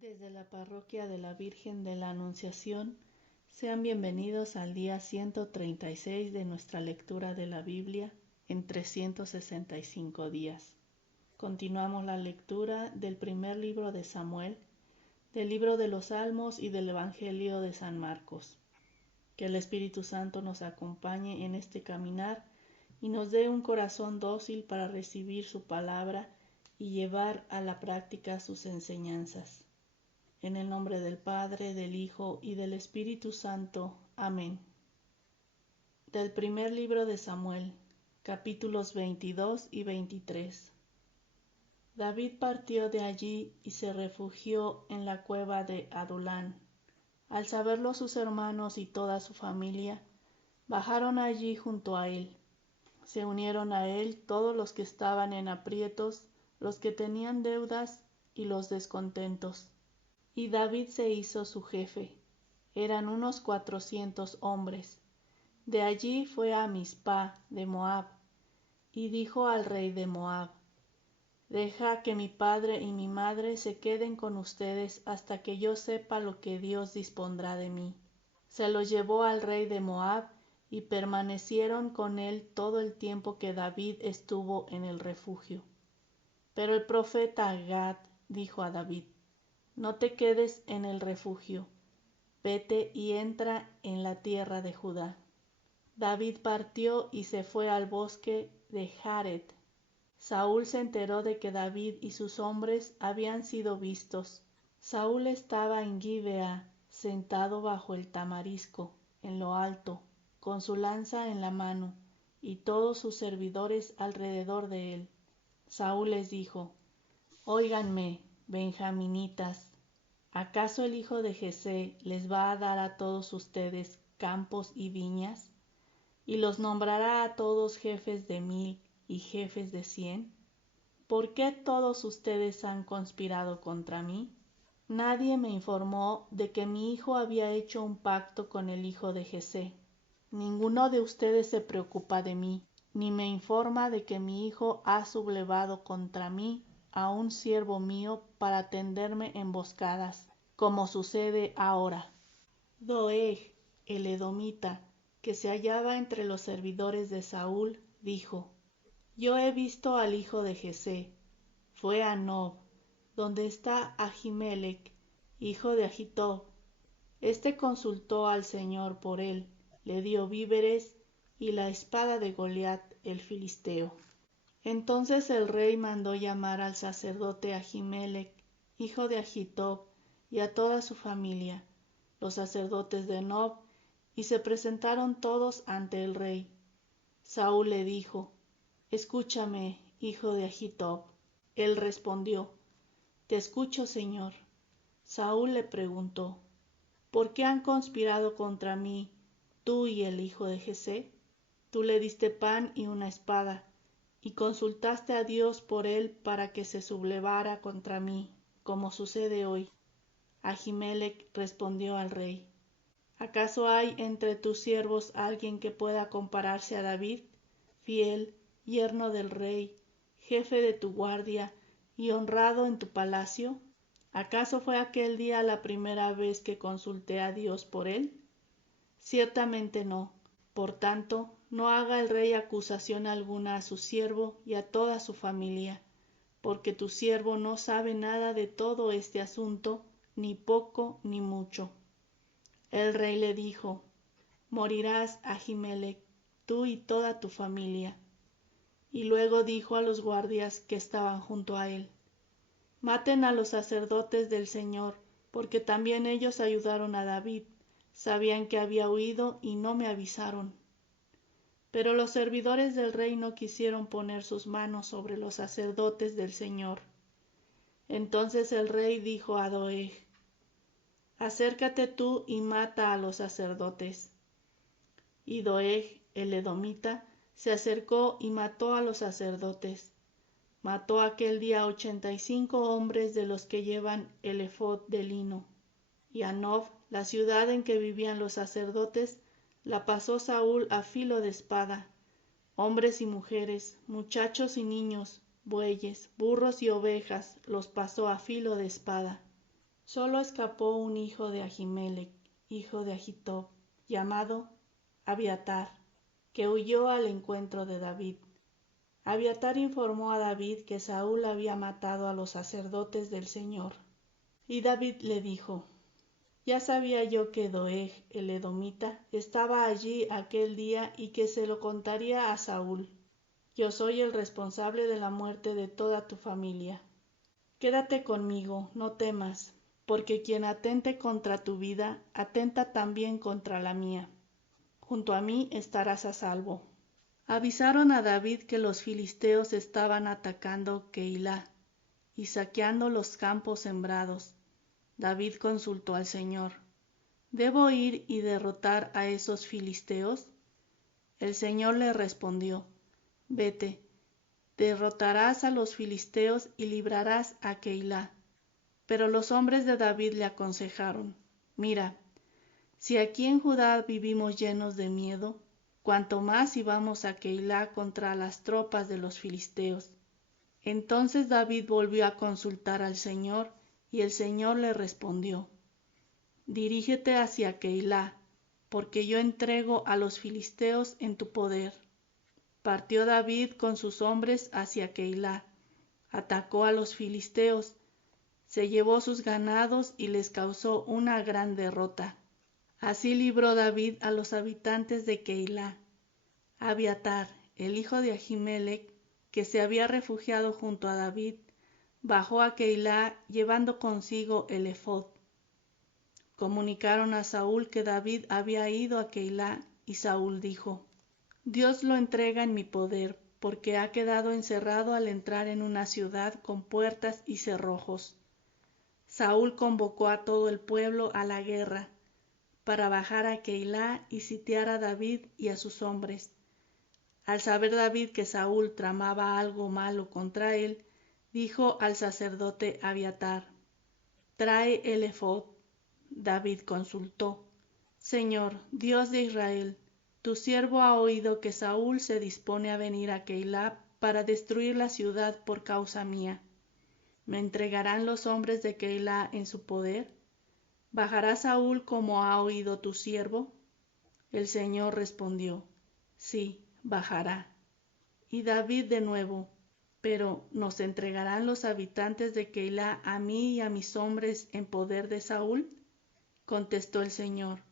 Desde la Parroquia de la Virgen de la Anunciación, sean bienvenidos al día 136 de nuestra lectura de la Biblia en 365 días. Continuamos la lectura del primer libro de Samuel, del libro de los Salmos y del Evangelio de San Marcos. Que el Espíritu Santo nos acompañe en este caminar y nos dé un corazón dócil para recibir su palabra y llevar a la práctica sus enseñanzas. En el nombre del Padre, del Hijo y del Espíritu Santo. Amén. Del primer libro de Samuel, capítulos 22 y 23. David partió de allí y se refugió en la cueva de Adulán. Al saberlo sus hermanos y toda su familia, bajaron allí junto a él. Se unieron a él todos los que estaban en aprietos, los que tenían deudas y los descontentos. Y David se hizo su jefe. Eran unos 400 hombres. De allí fue a Mizpa de Moab, y dijo al rey de Moab: Deja que mi padre y mi madre se queden con ustedes hasta que yo sepa lo que Dios dispondrá de mí. Se lo llevó al rey de Moab, y permanecieron con él todo el tiempo que David estuvo en el refugio. Pero el profeta Gad dijo a David: No te quedes en el refugio, vete y entra en la tierra de Judá. David partió y se fue al bosque de Jaret. Saúl se enteró de que David y sus hombres habían sido vistos. Saúl estaba en Gibea, sentado bajo el tamarisco, en lo alto, con su lanza en la mano, y todos sus servidores alrededor de él. Saúl les dijo: Óiganme, benjaminitas, ¿acaso el hijo de Jesé les va a dar a todos ustedes campos y viñas? ¿Y los nombrará a todos jefes de 1000 y jefes de 100? ¿Por qué todos ustedes han conspirado contra mí? Nadie me informó de que mi hijo había hecho un pacto con el hijo de Jesé. Ninguno de ustedes se preocupa de mí, ni me informa de que mi hijo ha sublevado contra mí a un siervo mío para tenderme emboscadas, como sucede ahora. Doeg, el edomita, que se hallaba entre los servidores de Saúl, dijo: Yo he visto al hijo de Jesé. Fue a Nob, donde está Ahimelech, hijo de Ahitob. Este consultó al Señor por él, le dio víveres y la espada de Goliat el filisteo. Entonces el rey mandó llamar al sacerdote Ahimelech, hijo de Ahitob, y a toda su familia, los sacerdotes de Nob, y se presentaron todos ante el rey. Saúl le dijo: Escúchame, hijo de Ahitob. Él respondió: Te escucho, señor. Saúl le preguntó: ¿Por qué han conspirado contra mí tú y el hijo de Jesé? Tú le diste pan y una espada, y consultaste a Dios por él para que se sublevara contra mí, como sucede hoy. Ahimelech respondió al rey: ¿Acaso hay entre tus siervos alguien que pueda compararse a David, fiel, yerno del rey, jefe de tu guardia y honrado en tu palacio? ¿Acaso fue aquel día la primera vez que consulté a Dios por él? Ciertamente no. Por tanto, no haga el rey acusación alguna a su siervo y a toda su familia, porque tu siervo no sabe nada de todo este asunto, ni poco ni mucho. El rey le dijo: Morirás, Ahimelech, tú y toda tu familia. Y luego dijo a los guardias que estaban junto a él: Maten a los sacerdotes del Señor, porque también ellos ayudaron a David. Sabían que había huido y no me avisaron. Pero los servidores del rey no quisieron poner sus manos sobre los sacerdotes del Señor. Entonces el rey dijo a Doeg: Acércate tú y mata a los sacerdotes. Y Doeg, el edomita, se acercó y mató a los sacerdotes. Mató aquel día 85 hombres de los que llevan el ephod de lino. Y a Nob, la ciudad en que vivían los sacerdotes, la pasó Saúl a filo de espada. Hombres y mujeres, muchachos y niños, bueyes, burros y ovejas, los pasó a filo de espada. Solo escapó un hijo de Ahimelech, hijo de Ahitob, llamado Abiatar, que huyó al encuentro de David. Abiatar informó a David que Saúl había matado a los sacerdotes del Señor. Y David le dijo: Ya sabía yo que Doeg, el edomita, estaba allí aquel día y que se lo contaría a Saúl. Yo soy el responsable de la muerte de toda tu familia. Quédate conmigo, no temas, porque quien atente contra tu vida, atenta también contra la mía. Junto a mí estarás a salvo. Avisaron a David que los filisteos estaban atacando Keilah y saqueando los campos sembrados. David consultó al Señor: ¿Debo ir y derrotar a esos filisteos? El Señor le respondió: Vete, derrotarás a los filisteos y librarás a Keilah. Pero los hombres de David le aconsejaron: Mira, si aquí en Judá vivimos llenos de miedo, cuanto más si vamos a Keilah contra las tropas de los filisteos. Entonces David volvió a consultar al Señor, y el Señor le respondió: Dirígete hacia Keilah, porque yo entrego a los filisteos en tu poder. Partió David con sus hombres hacia Keilah, atacó a los filisteos, se llevó sus ganados y les causó una gran derrota. Así libró David a los habitantes de Keilah. Abiatar, el hijo de Ahimelech, que se había refugiado junto a David, bajó a Keilah llevando consigo el ephod. Comunicaron a Saúl que David había ido a Keilah, y Saúl dijo: Dios lo entrega en mi poder, porque ha quedado encerrado al entrar en una ciudad con puertas y cerrojos. Saúl convocó a todo el pueblo a la guerra, para bajar a Keilah y sitiar a David y a sus hombres. Al saber David que Saúl tramaba algo malo contra él, dijo al sacerdote Abiatar: Trae el ephod. David consultó: Señor, Dios de Israel, tu siervo ha oído que Saúl se dispone a venir a Keilah para destruir la ciudad por causa mía. ¿Me entregarán los hombres de Keilah en su poder? ¿Bajará Saúl como ha oído tu siervo? El Señor respondió: Sí, bajará. Y David de nuevo: Pero ¿nos entregarán los habitantes de Keilah a mí y a mis hombres en poder de Saúl? Contestó el Señor: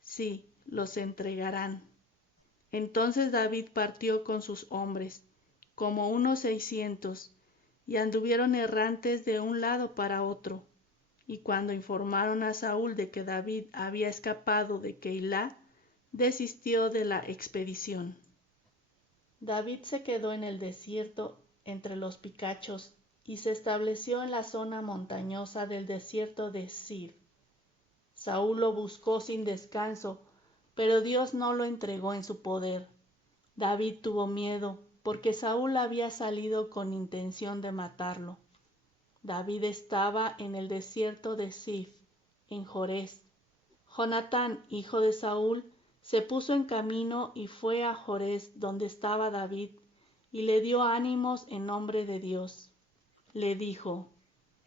Sí, los entregarán. Entonces David partió con sus hombres, como unos 600, y anduvieron errantes de un lado para otro. Y cuando informaron a Saúl de que David había escapado de Keilah, desistió de la expedición. David se quedó en el desierto entre los picachos y se estableció en la zona montañosa del desierto de Zif. Saúl lo buscó sin descanso, pero Dios no lo entregó en su poder. David tuvo miedo, porque Saúl había salido con intención de matarlo. David estaba en el desierto de Zif, en Jores. Jonatán, hijo de Saúl, se puso en camino y fue a Jores donde estaba David, y le dio ánimos en nombre de Dios. Le dijo: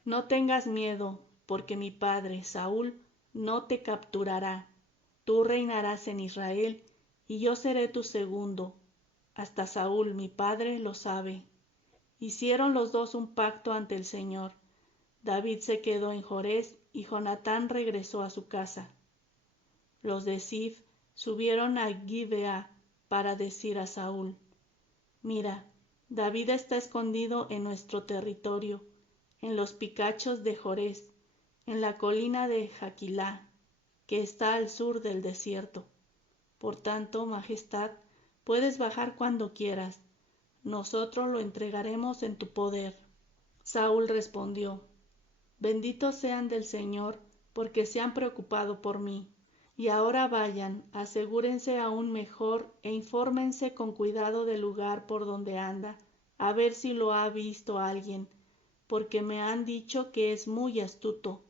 No tengas miedo, porque mi padre Saúl no te capturará. Tú reinarás en Israel, y yo seré tu segundo. Hasta Saúl, mi padre, lo sabe. Hicieron los dos un pacto ante el Señor. David se quedó en Jores y Jonatán regresó a su casa. Los de Zif subieron a Gibeá para decir a Saúl: Mira, David está escondido en nuestro territorio, en los picachos de Jores, en la colina de Jaquilá, que está al sur del desierto. Por tanto, Majestad, puedes bajar cuando quieras. Nosotros lo entregaremos en tu poder. Saúl respondió: Benditos sean del Señor, porque se han preocupado por mí. Y ahora vayan, asegúrense aún mejor e infórmense con cuidado del lugar por donde anda, a ver si lo ha visto alguien, porque me han dicho que es muy astuto.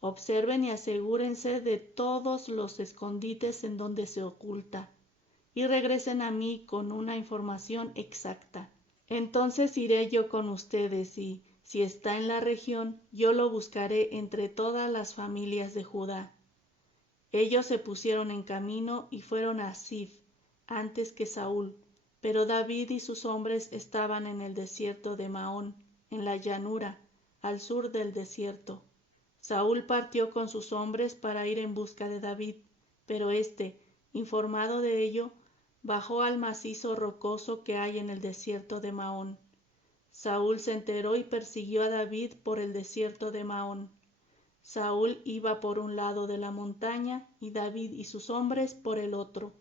Observen y asegúrense de todos los escondites en donde se oculta, y regresen a mí con una información exacta. Entonces iré yo con ustedes y, Si está en la región, yo lo buscaré entre todas las familias de Judá. Ellos se pusieron en camino y fueron a Zif antes que Saúl, pero David y sus hombres estaban en el desierto de Maón, en la llanura, al sur del desierto. Saúl partió con sus hombres para ir en busca de David, pero éste, informado de ello, bajó al macizo rocoso que hay en el desierto de Maón. Saúl se enteró y persiguió a David por el desierto de Maón. Saúl iba por un lado de la montaña y David y sus hombres por el otro.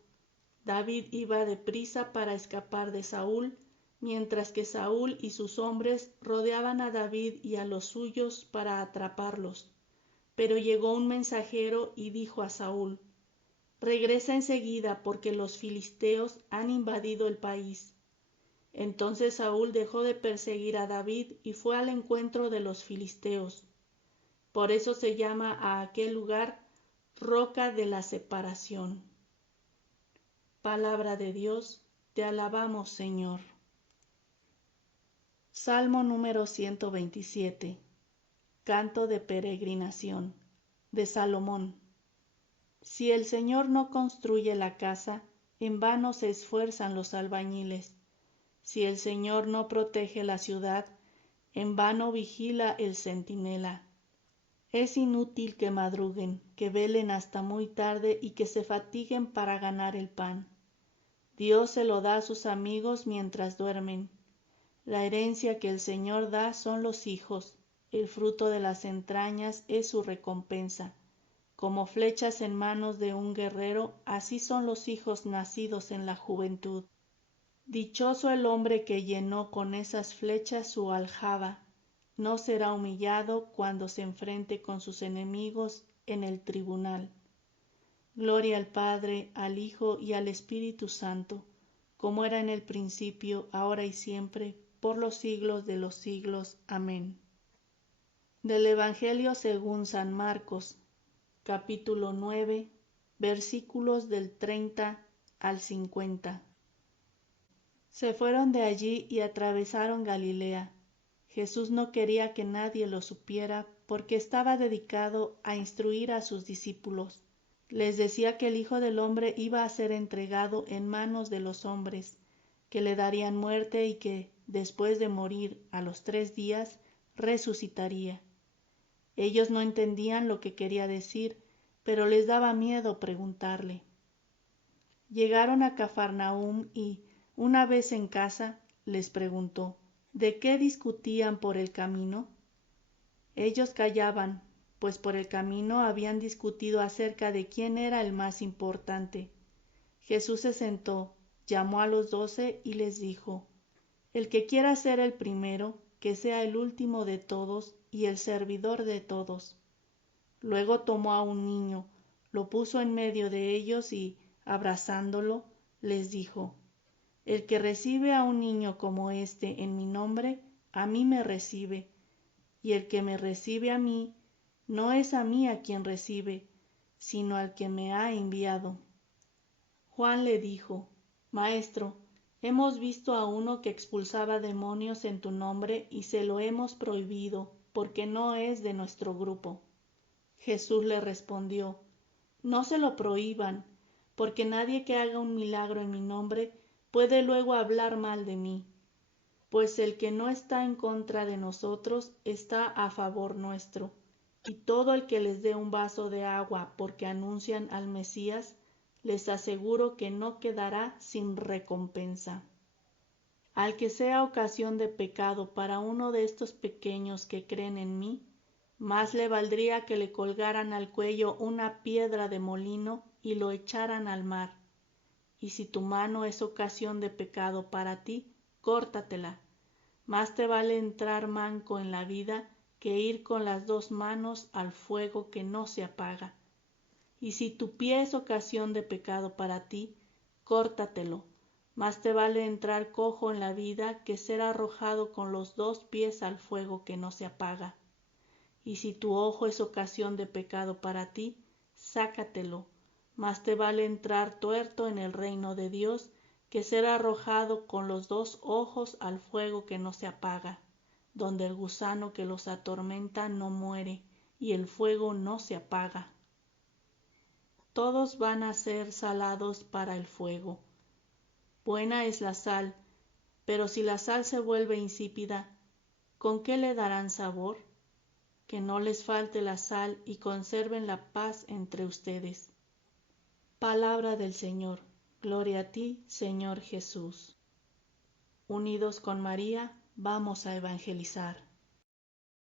David iba deprisa para escapar de Saúl, mientras que Saúl y sus hombres rodeaban a David y a los suyos para atraparlos. Pero llegó un mensajero y dijo a Saúl: «Regresa enseguida, porque los filisteos han invadido el país». Entonces Saúl dejó de perseguir a David y fue al encuentro de los filisteos. Por eso se llama a aquel lugar Roca de la Separación. Palabra de Dios, te alabamos, Señor. Salmo número 127. Canto de peregrinación, de Salomón. Si el Señor no construye la casa, en vano se esfuerzan los albañiles. Si el Señor no protege la ciudad, en vano vigila el centinela. Es inútil que madruguen, que velen hasta muy tarde y que se fatiguen para ganar el pan. Dios se lo da a sus amigos mientras duermen. La herencia que el Señor da son los hijos, el fruto de las entrañas es su recompensa. Como flechas en manos de un guerrero, así son los hijos nacidos en la juventud. Dichoso el hombre que llenó con esas flechas su aljaba. No será humillado cuando se enfrente con sus enemigos en el tribunal. Gloria al Padre, al Hijo y al Espíritu Santo, como era en el principio, ahora y siempre, por los siglos de los siglos. Amén. Del Evangelio según San Marcos, capítulo 9, versículos del 30 al 50. Se fueron de allí y atravesaron Galilea. Jesús no quería que nadie lo supiera porque estaba dedicado a instruir a sus discípulos. Les decía que el Hijo del Hombre iba a ser entregado en manos de los hombres, que le darían muerte y que, después de morir a los 3 días, resucitaría. Ellos no entendían lo que quería decir, pero les daba miedo preguntarle. Llegaron a Cafarnaúm y, una vez en casa, les preguntó: ¿de qué discutían por el camino? Ellos callaban, pues por el camino habían discutido acerca de quién era el más importante. Jesús se sentó, llamó a los 12 y les dijo: el que quiera ser el primero, que sea el último de todos y el servidor de todos. Luego tomó a un niño, lo puso en medio de ellos y, abrazándolo, les dijo: el que recibe a un niño como este en mi nombre, a mí me recibe, y el que me recibe a mí, no es a mí a quien recibe, sino al que me ha enviado. Juan le dijo: Maestro, hemos visto a uno que expulsaba demonios en tu nombre y se lo hemos prohibido, porque no es de nuestro grupo. Jesús le respondió: no se lo prohíban, porque nadie que haga un milagro en mi nombre puede luego hablar mal de mí, pues el que no está en contra de nosotros está a favor nuestro, y todo el que les dé un vaso de agua porque anuncian al Mesías, les aseguro que no quedará sin recompensa. Al que sea ocasión de pecado para uno de estos pequeños que creen en mí, más le valdría que le colgaran al cuello una piedra de molino y lo echaran al mar. Y si tu mano es ocasión de pecado para ti, córtatela. Más te vale entrar manco en la vida que ir con las 2 manos al fuego que no se apaga. Y si tu pie es ocasión de pecado para ti, córtatelo. Más te vale entrar cojo en la vida que ser arrojado con los 2 pies al fuego que no se apaga. Y si tu ojo es ocasión de pecado para ti, sácatelo. Más te vale entrar tuerto en el reino de Dios que ser arrojado con los 2 ojos al fuego que no se apaga. donde el gusano que los atormenta no muere y el fuego no se apaga. Todos van a ser salados para el fuego. Buena es la sal, pero si la sal se vuelve insípida, ¿con qué le darán sabor? Que no les falte la sal y conserven la paz entre ustedes. Palabra del Señor. Gloria a ti, Señor Jesús. Unidos con María, vamos a evangelizar.